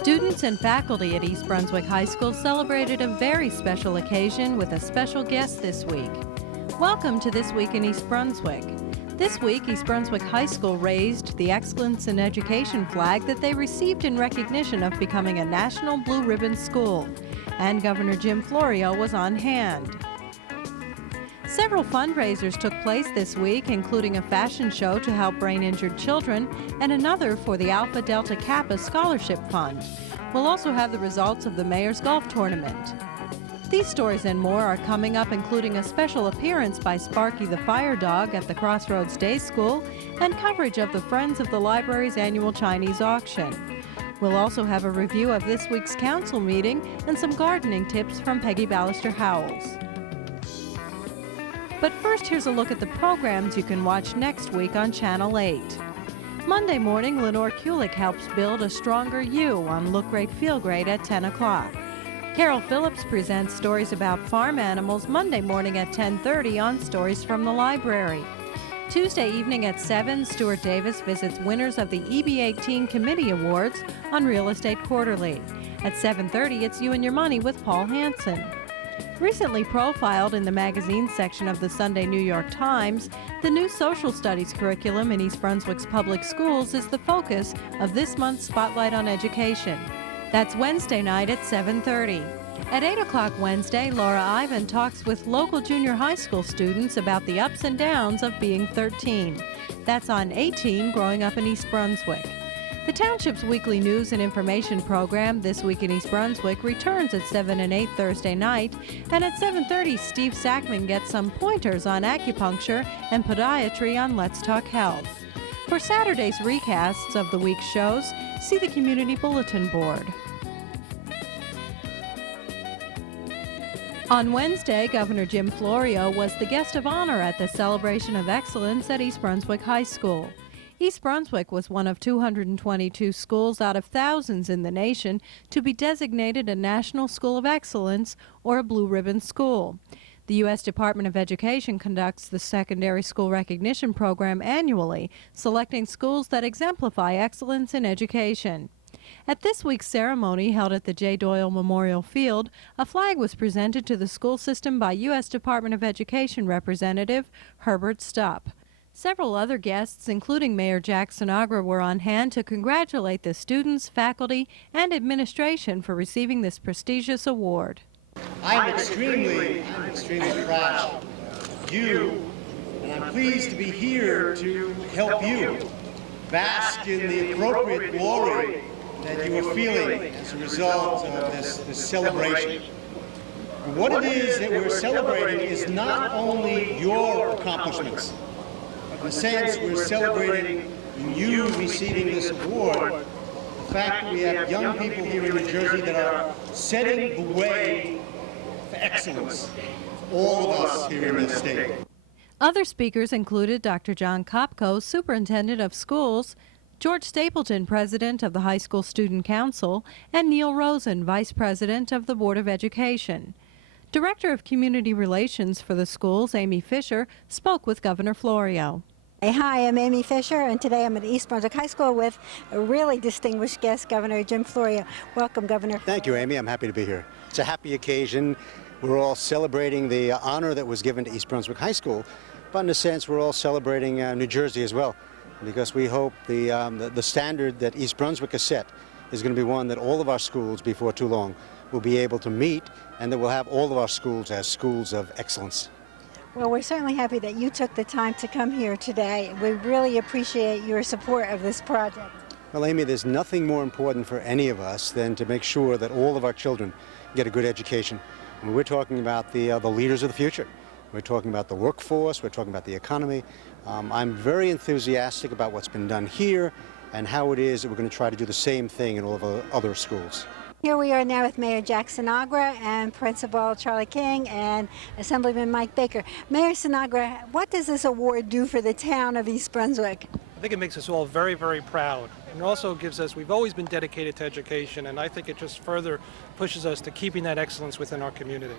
Students and faculty at East Brunswick High School celebrated a very special occasion with a special guest this week. Welcome to This Week in East Brunswick. This week, East Brunswick High School raised the Excellence in Education flag that they received in recognition of becoming a National Blue Ribbon School, and Governor Jim Florio was on hand. Several fundraisers took place this week, including a fashion show to help brain-injured children and another for the Alpha Delta Kappa Scholarship Fund. We'll also have the results of the Mayor's Golf Tournament. These stories and more are coming up, including a special appearance by Sparky the Fire Dog at the Crossroads Day School and coverage of the Friends of the Library's annual Chinese auction. We'll also have a review of this week's council meeting and some gardening tips from Peggy Ballister-Howells. But first, here's a look at the programs you can watch next week on Channel 8. Monday morning, Lenore Kulik helps build a stronger you on Look Great, Feel Great at 10 o'clock. Carol Phillips presents stories about farm animals Monday morning at 10:30 on Stories from the Library. Tuesday evening at 7, Stuart Davis visits winners of the EB18 Committee Awards on Real Estate Quarterly. At 7:30, it's You and Your Money with Paul Hansen. Recently profiled in the magazine section of the Sunday New York Times, the new social studies curriculum in East Brunswick's public schools is the focus of this month's Spotlight on Education. That's Wednesday night at 7:30. At 8 o'clock Wednesday, Laura Ivan talks with local junior high school students about the ups and downs of being 13. That's on 18, Growing Up in East Brunswick. The Township's weekly news and information program, This Week in East Brunswick, returns at 7 and 8 Thursday night, and at 7:30, Steve Sackman gets some pointers on acupuncture and podiatry on Let's Talk Health. For Saturday's recasts of the week's shows, see the Community Bulletin Board. On Wednesday, Governor Jim Florio was the guest of honor at the Celebration of Excellence at East Brunswick High School. East Brunswick was one of 222 schools out of thousands in the nation to be designated a National School of Excellence or a Blue Ribbon School. The U.S. Department of Education conducts the Secondary School Recognition Program annually, selecting schools that exemplify excellence in education. At this week's ceremony, held at the J. Doyle Memorial Field, a flag was presented to the school system by U.S. Department of Education Representative Herbert Stupp. Several other guests, including Mayor Jack Sinagra, were on hand to congratulate the students, faculty, and administration for receiving this prestigious award. I'm extremely proud of you, and I'm pleased to be here to help you bask in the appropriate glory that you are feeling as a result of this celebration. And what it is that we're celebrating is not only your accomplishments. In a sense, we're celebrating you receiving this award, the fact that we have young people here in New Jersey that are setting the way for excellence, all of us here in this state. Other speakers included Dr. John Kopko, Superintendent of Schools, George Stapleton, President of the High School Student Council, and Neil Rosen, Vice President of the Board of Education. Director of Community Relations for the schools, Amy Fisher, spoke with Governor Florio. Hi, I'm Amy Fisher, and today I'm at East Brunswick High School with a really distinguished guest, Governor Jim Florio. Welcome, Governor. Thank you, Amy. I'm happy to be here. It's a happy occasion. We're all celebrating the honor that was given to East Brunswick High School, but in a sense, we're all celebrating New Jersey as well, because we hope the standard that East Brunswick has set is going to be one that all of our schools before too long will be able to meet, and that we'll have all of our schools as schools of excellence. Well, we're certainly happy that you took the time to come here today. We really appreciate your support of this project. Well, Amy, there's nothing more important for any of us than to make sure that all of our children get a good education. And we're talking about the leaders of the future. We're talking about the workforce. We're talking about the economy. I'm very enthusiastic about what's been done here and how it is that we're going to try to do the same thing in all of our other schools. Here we are now with Mayor Jack Sinagra and Principal Charlie King and Assemblyman Mike Baker. Mayor Sinagra, what does this award do for the town of East Brunswick? I think it makes us all very, very proud. And it also gives us, we've always been dedicated to education, and I think it just further pushes us to keeping that excellence within our community.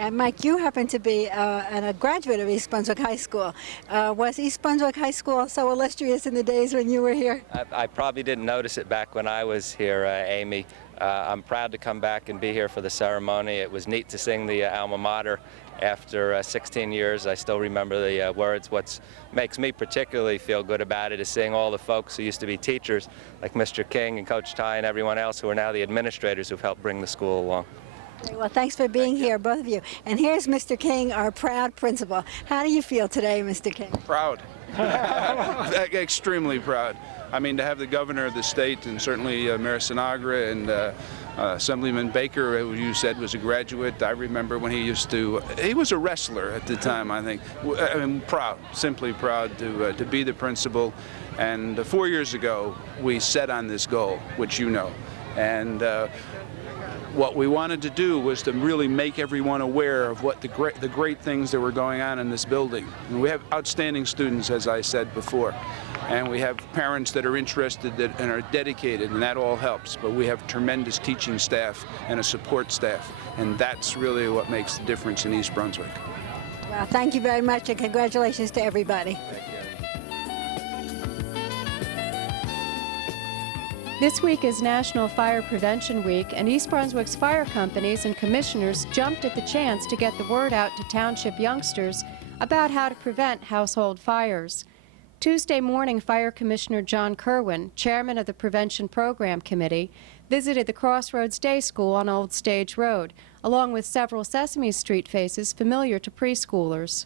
And Mike, you happen to be a graduate of East Brunswick High School. Was East Brunswick High School so illustrious in the days when you were here? I probably didn't notice it back when I was here, Amy. I'm proud to come back and be here for the ceremony. It was neat to sing the alma mater. After 16 years, I still remember the words. What makes me particularly feel good about it is seeing all the folks who used to be teachers, like Mr. King and Coach Ty and everyone else, who are now the administrators who've helped bring the school along. Well, thanks for being here, both of you. And here's Mr. King, our proud principal. How do you feel today, Mr. King? Proud. Extremely proud. I mean, to have the governor of the state, and certainly Mayor Sinagra and Assemblyman Baker, who you said was a graduate. I remember when he was a wrestler at the time, I think. I'm proud, simply proud to be the principal. And 4 years ago, we set on this goal, which you know. And what we wanted to do was to really make everyone aware of what the great things that were going on in this building. And we have outstanding students, as I said before, and we have parents that are interested and are dedicated, and that all helps. But we have tremendous teaching staff and a support staff, and that's really what makes the difference in East Brunswick. Well, thank you very much, and congratulations to everybody. This week is National Fire Prevention Week, and East Brunswick's fire companies and commissioners jumped at the chance to get the word out to township youngsters about how to prevent household fires. Tuesday morning, Fire Commissioner John Kerwin, chairman of the Prevention Program Committee, visited the Crossroads Day School on Old Stage Road, along with several Sesame Street faces familiar to preschoolers.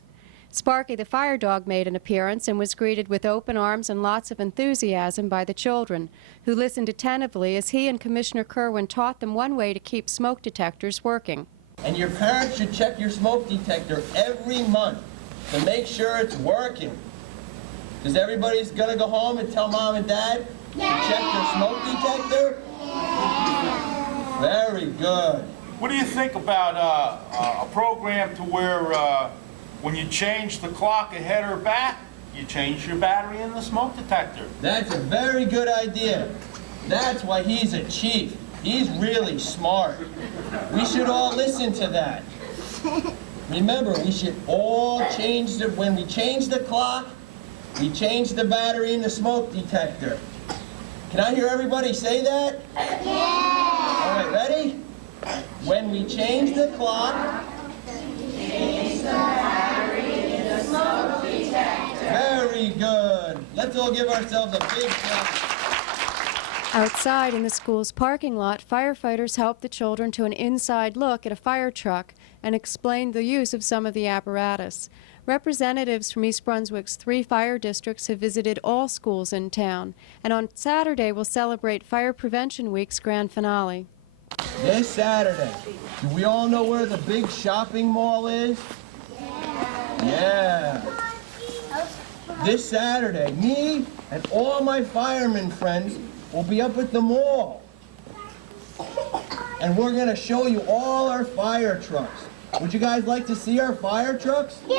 Sparky the fire dog made an appearance and was greeted with open arms and lots of enthusiasm by the children, who listened attentively as he and Commissioner Kerwin taught them one way to keep smoke detectors working. And your parents should check your smoke detector every month to make sure it's working. Because everybody's going to go home and tell mom and dad to check their smoke detector? Very good. What do you think about a program to where when you change the clock ahead or back, you change your battery in the smoke detector? That's a very good idea. That's why he's a chief. He's really smart. We should all listen to that. Remember, we should all change when we change the clock, we change the battery in the smoke detector. Can I hear everybody say that? Yeah! All right, ready? When we change the clock, change the battery in the smoke detector. Very good. Let's all give ourselves a big clap. Outside in the school's parking lot, firefighters helped the children to an inside look at a fire truck and explained the use of some of the apparatus. Representatives from East Brunswick's 3 fire districts have visited all schools in town, and on Saturday will celebrate Fire Prevention Week's grand finale. This Saturday, do we all know where the big shopping mall is? Yeah. This Saturday, me and all my fireman friends will be up at the mall. And we're going to show you all our fire trucks. Would you guys like to see our fire trucks? Yeah!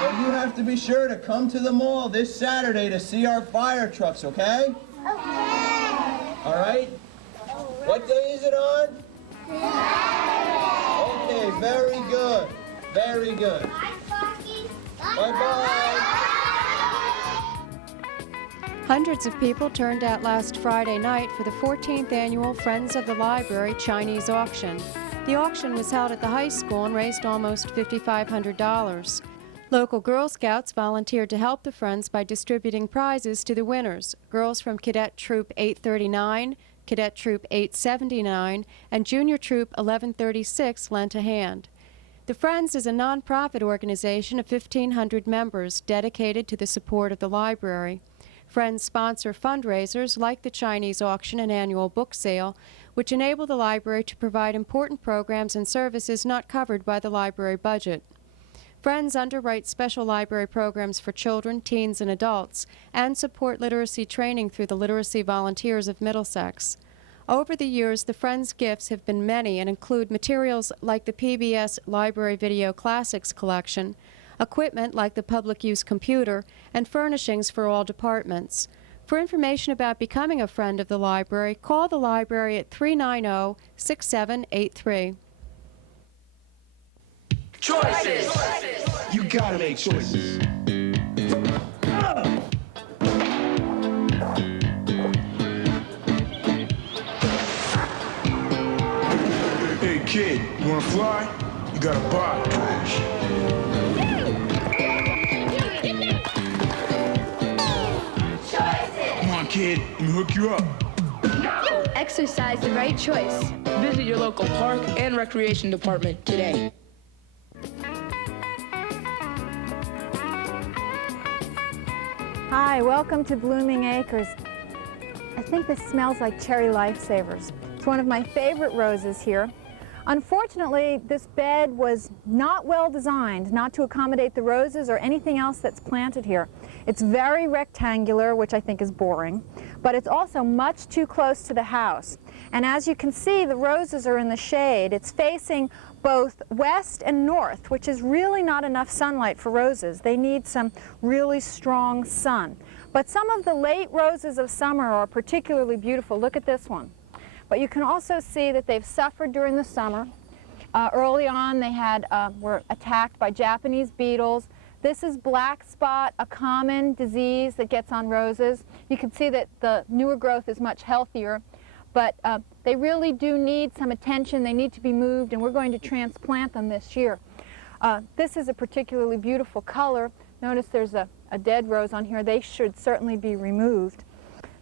Well, you have to be sure to come to the mall this Saturday to see our fire trucks, okay? Okay. All right? What day is it on? Saturday. Okay, very good. Very good. Bye-bye. Hundreds of people turned out last Friday night for the 14th annual Friends of the Library Chinese auction. The auction was held at the high school and raised almost $5,500. Local Girl Scouts volunteered to help the Friends by distributing prizes to the winners. Girls from Cadet Troop 839, Cadet Troop 879, and Junior Troop 1136 lent a hand. The Friends is a nonprofit organization of 1,500 members dedicated to the support of the library. Friends sponsor fundraisers like the Chinese auction and annual book sale, which enable the library to provide important programs and services not covered by the library budget. Friends underwrite special library programs for children, teens, and adults, and support literacy training through the Literacy Volunteers of Middlesex. Over the years, the Friends' gifts have been many and include materials like the PBS Library Video Classics collection, equipment like the public use computer, and furnishings for all departments. For information about becoming a friend of the library, call the library at 390-6783. Choices! You gotta make choices. Hey kid, you wanna fly? You gotta buy. Come on kid, let me hook you up. Exercise the right choice. Visit your local park and recreation department today. Hi, welcome to Blooming Acres. I think this smells like cherry lifesavers. It's one of my favorite roses here. Unfortunately, this bed was not well designed not to accommodate the roses or anything else that's planted here. It's very rectangular, which I think is boring, but it's also much too close to the house. And as you can see, the roses are in the shade. It's facing both west and north, which is really not enough sunlight for roses. They need some really strong sun. But some of the late roses of summer are particularly beautiful. Look at this one. But you can also see that they've suffered during the summer. Early on, they were attacked by Japanese beetles. This is black spot, a common disease that gets on roses. You can see that the newer growth is much healthier, but they really do need some attention. They need to be moved, and we're going to transplant them this year. This is a particularly beautiful color. Notice there's a dead rose on here. They should certainly be removed.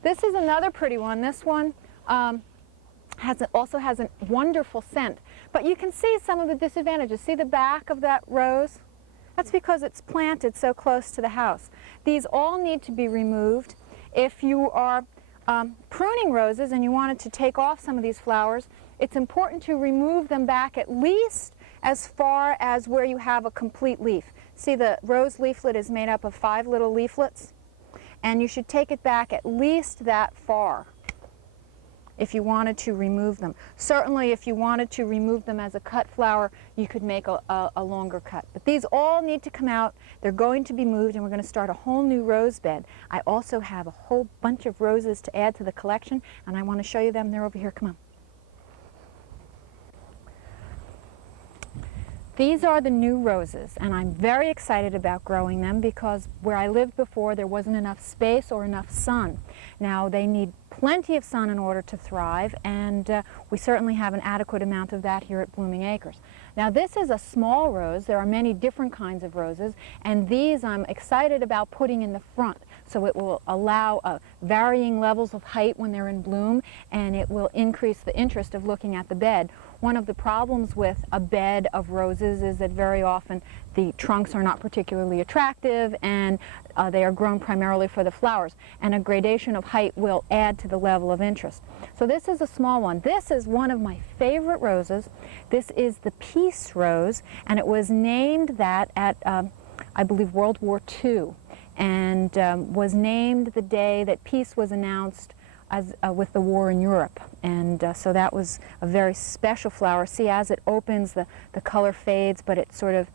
This is another pretty one. This one also has a wonderful scent, but you can see some of the disadvantages. See the back of that rose? That's because it's planted so close to the house. These all need to be removed. If you are pruning roses and you wanted to take off some of these flowers, it's important to remove them back at least as far as where you have a complete leaf. See, the rose leaflet is made up of 5 little leaflets, and you should take it back at least that far if you wanted to remove them. Certainly, if you wanted to remove them as a cut flower, you could make a longer cut. But these all need to come out. They're going to be moved, and we're going to start a whole new rose bed. I also have a whole bunch of roses to add to the collection, and I want to show you them. They're over here. Come on. These are the new roses, and I'm very excited about growing them because where I lived before, there wasn't enough space or enough sun. Now, they need plenty of sun in order to thrive, and we certainly have an adequate amount of that here at Blooming Acres. Now, this is a small rose. There are many different kinds of roses, and these I'm excited about putting in the front, so it will allow varying levels of height when they're in bloom, and it will increase the interest of looking at the bed. One of the problems with a bed of roses is that very often the trunks are not particularly attractive, and they are grown primarily for the flowers, and a gradation of height will add to the level of interest. So this is a small one. This is one of my favorite roses. This is the Peace Rose, and it was named that at, I believe, World War II, and was named the day that peace was announced with the war in Europe. And so that was a very special flower. See, as it opens, the color fades, but it sort of,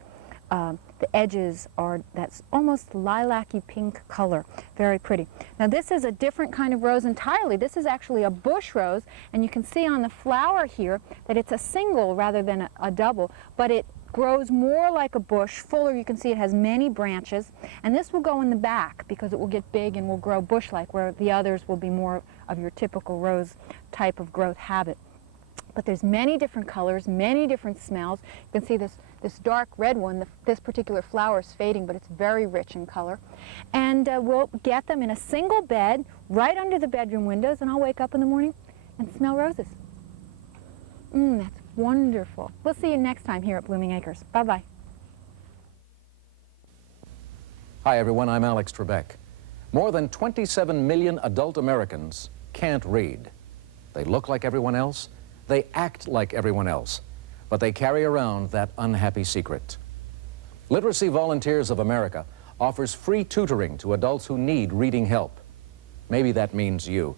the edges are, that's almost lilac-y pink color. Very pretty. Now this is a different kind of rose entirely. This is actually a bush rose, and you can see on the flower here that it's a single rather than a double, but it grows more like a bush, fuller. You can see it has many branches, and this will go in the back because it will get big and will grow bush-like, where the others will be more of your typical rose type of growth habit. But there's many different colors, many different smells. You can see this dark red one. This particular flower is fading, but it's very rich in color. And we'll get them in a single bed right under the bedroom windows, and I'll wake up in the morning and smell roses. That's wonderful. We'll see you next time here at Blooming Acres. Bye-bye. Hi, everyone. I'm Alex Trebek. More than 27 million adult Americans can't read. They look like everyone else. They act like everyone else. But they carry around that unhappy secret. Literacy Volunteers of America offers free tutoring to adults who need reading help. Maybe that means you.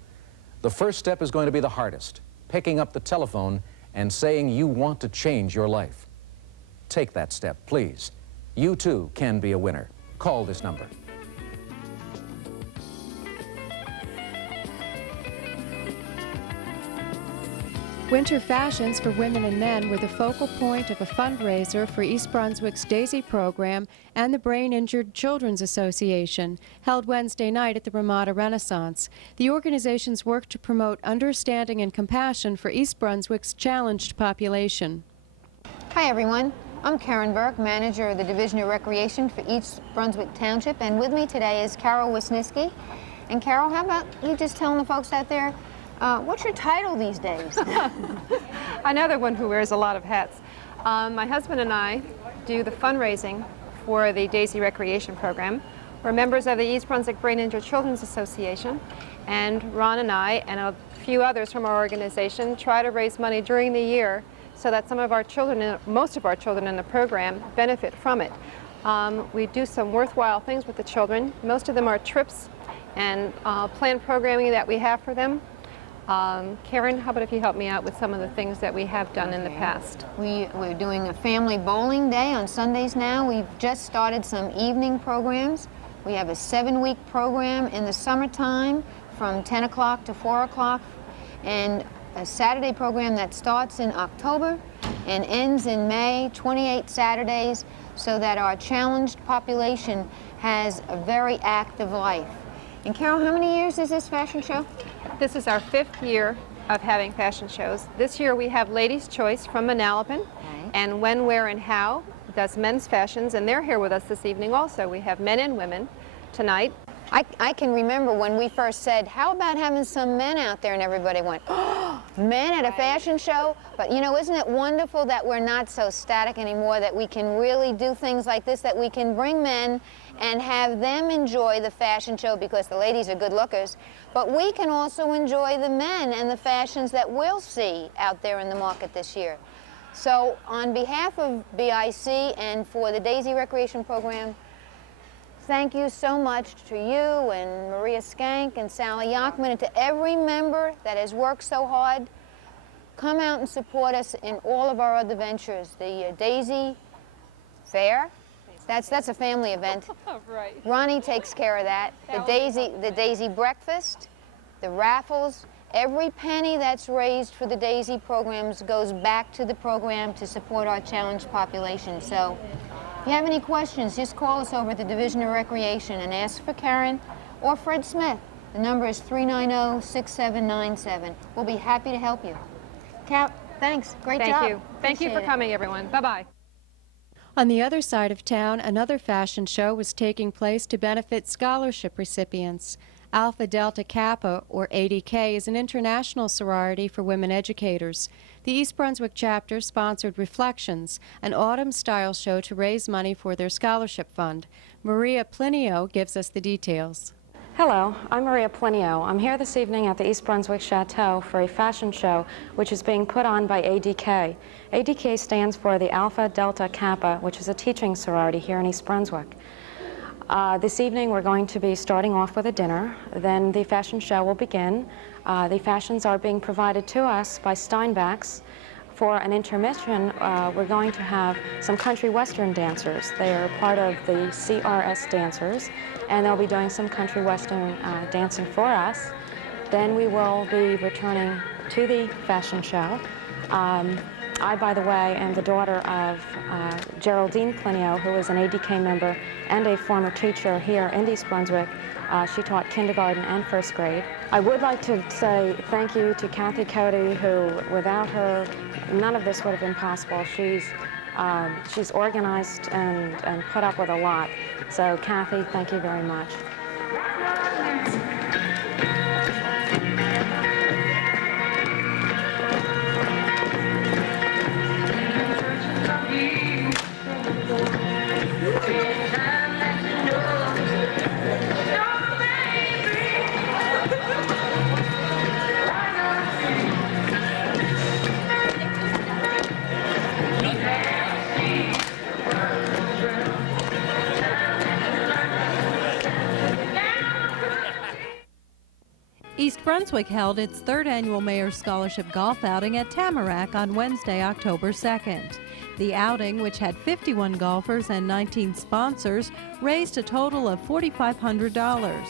The first step is going to be the hardest, picking up the telephone and saying you want to change your life. Take that step, please. You too can be a winner. Call this number. Winter fashions for women and men were the focal point of a fundraiser for East Brunswick's DAISY program and the Brain Injured Children's Association, held Wednesday night at the Ramada Renaissance. The organizations work to promote understanding and compassion for East Brunswick's challenged population. Hi everyone, I'm Karen Burke, manager of the Division of Recreation for East Brunswick Township, and with me today is Carol Wisniewski. And Carol, how about you just telling the folks out there, what's your title these days? Another one who wears a lot of hats. My husband and I do the fundraising for the DAISY Recreation Program. We're members of the East Brunswick Brain Injured Children's Association, and Ron and I and a few others from our organization try to raise money during the year so that some of our children, most of our children in the program, benefit from it. We do some worthwhile things with the children. Most of them are trips and planned programming that we have for them. Karen, how about if you help me out with some of the things that we have done in the past? We're doing a family bowling day on Sundays now. We've just started some evening programs. We have a 7-week program in the summertime from 10 o'clock to 4 o'clock, and a Saturday program that starts in October and ends in May, 28 Saturdays, so that our challenged population has a very active life. And Carol, how many years is this fashion show? This is our 5th year of having fashion shows. This year we have Ladies' Choice from Manalapan, and When, Where, and How does men's fashions, and they're here with us this evening also. We have men and women tonight. I can remember when we first said, how about having some men out there, and everybody went, oh, men at a fashion show? But you know, isn't it wonderful that we're not so static anymore, that we can really do things like this, that we can bring men and have them enjoy the fashion show because the ladies are good lookers, but we can also enjoy the men and the fashions that we'll see out there in the market this year. So on behalf of BIC and for the DAISY Recreation Program, thank you so much to you and Maria Skank and Sally Yachman and to every member that has worked so hard. Come out and support us in all of our other ventures. The DAISY Fair, that's a family event. Right. Ronnie takes care of that. The DAISY Breakfast, the raffles, every penny that's raised for the DAISY programs goes back to the program to support our challenged population. So if you have any questions, just call us over at the Division of Recreation and ask for Karen or Fred Smith. The number is 390-6797. We'll be happy to help you. Kat, thanks. Great job. Thank you. Thank you for coming, everyone. Bye-bye. On the other side of town, another fashion show was taking place to benefit scholarship recipients. Alpha Delta Kappa, or ADK, is an international sorority for women educators. The East Brunswick chapter sponsored Reflections, an autumn-style show to raise money for their scholarship fund. Maria Plinio gives us the details. Hello, I'm Maria Plinio. I'm here this evening at the East Brunswick Chateau for a fashion show which is being put on by ADK. ADK stands for the Alpha Delta Kappa, which is a teaching sorority here in East Brunswick. This evening we're going to be starting off with a dinner, then the fashion show will begin. The fashions are being provided to us by Steinbach's. For an intermission, we're going to have some country western dancers. They are part of the CRS dancers, and they'll be doing some country western dancing for us. Then we will be returning to the fashion show. I, by the way, am the daughter of Geraldine Plinio, who is an ADK member and a former teacher here in East Brunswick. She taught kindergarten and first grade. I would like to say thank you to Kathy Cody, who, without her, none of this would have been possible. She's organized and put up with a lot. So, Kathy, thank you very much. East Brunswick held its 3rd annual Mayor's Scholarship Golf Outing at Tamarack on Wednesday, October 2nd. The outing, which had 51 golfers and 19 sponsors, raised a total of $4,500.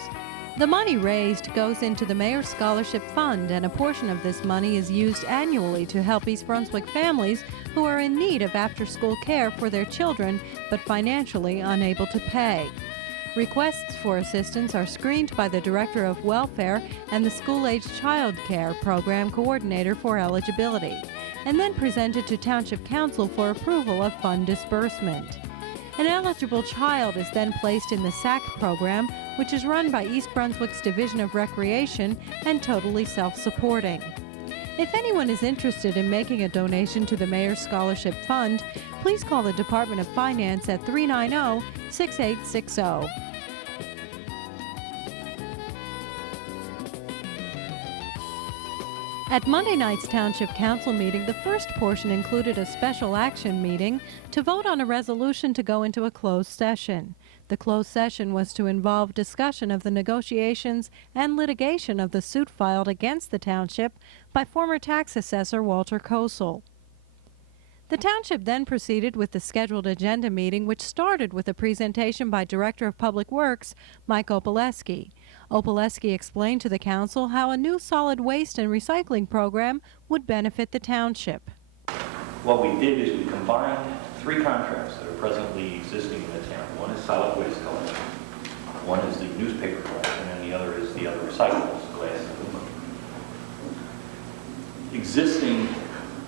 The money raised goes into the Mayor's Scholarship Fund, and a portion of this money is used annually to help East Brunswick families who are in need of after-school care for their children but financially unable to pay. Requests for assistance are screened by the Director of Welfare and the School-Aged Child Care Program Coordinator for eligibility, and then presented to Township Council for approval of fund disbursement. An eligible child is then placed in the SAC program, which is run by East Brunswick's Division of Recreation and totally self-supporting. If anyone is interested in making a donation to the Mayor's Scholarship Fund, please call the Department of Finance at 390-6860. At Monday night's Township Council meeting, the first portion included a special action meeting to vote on a resolution to go into a closed session. The closed session was to involve discussion of the negotiations and litigation of the suit filed against the Township by former tax assessor Walter Kosel. The Township then proceeded with the scheduled agenda meeting, which started with a presentation by Director of Public Works, Mike Opaleski. Opaleski explained to the Council how a new solid waste and recycling program would benefit the Township. What we did is we combined 3 contracts that are presently existing in the town. One is solid waste collection, one is the newspaper collection, and the other is the other recyclables, glass and aluminum.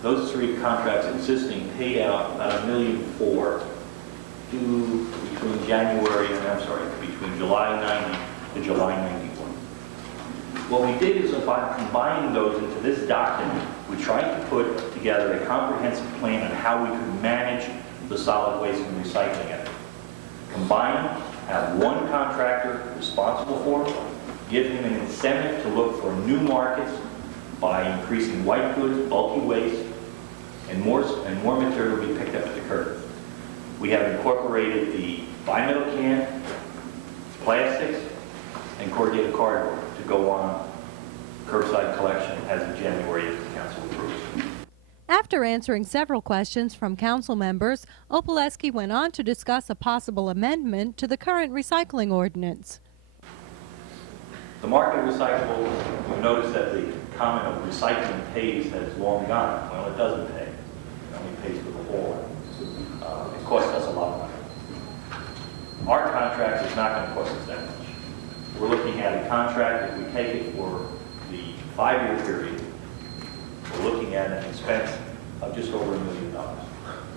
Those 3 contracts existing paid out about $1.4 million between July 90 to July 91. What we did is by combining those into this document, we tried to put together a comprehensive plan on how we could manage the solid waste and recycling effort. Combine, have one contractor responsible for it, give him an incentive to look for new markets by increasing white goods, bulky waste, and more material will be picked up at the curb. We have incorporated the bimetal can, plastics, and corrugated cardboard to go on curbside collection as of January if the council approves. After answering several questions from council members, Opaleski went on to discuss a possible amendment to the current recycling ordinance. The market recyclable, you'll notice that the comment of recycling pays has long gone. Well, it doesn't pay. It only pays for the haul. It costs us a lot of money. Our contract is not going to cost us that much. We're looking at a contract, if we take it for the 5-year period, we're looking at an expense of just over $1 million.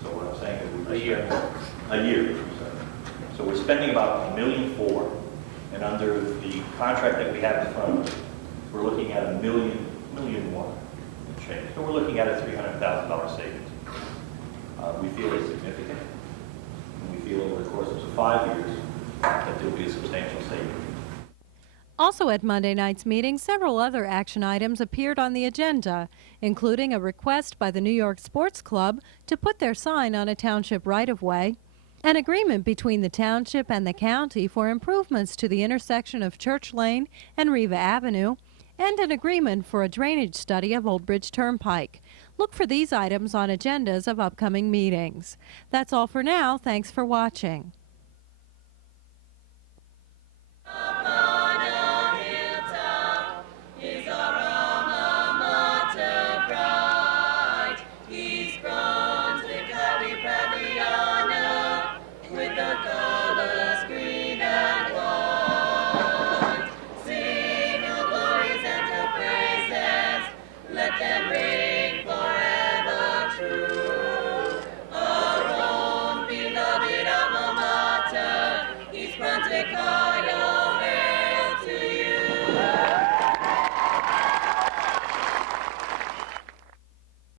So what I'm saying is we're a year. So we're spending about $1.4 million, and under the contract that we have in front of us, we're looking at $1.1 million and change. So we're looking at a $300,000 savings. We feel it's significant, and we feel over the course of 5 years that there will be a substantial savings. Also at Monday night's meeting, several other action items appeared on the agenda, including a request by the New York Sports Club to put their sign on a township right-of-way, an agreement between the township and the county for improvements to the intersection of Church Lane and Riva Avenue, and an agreement for a drainage study of Old Bridge Turnpike. Look for these items on agendas of upcoming meetings. That's all for now. Thanks for watching.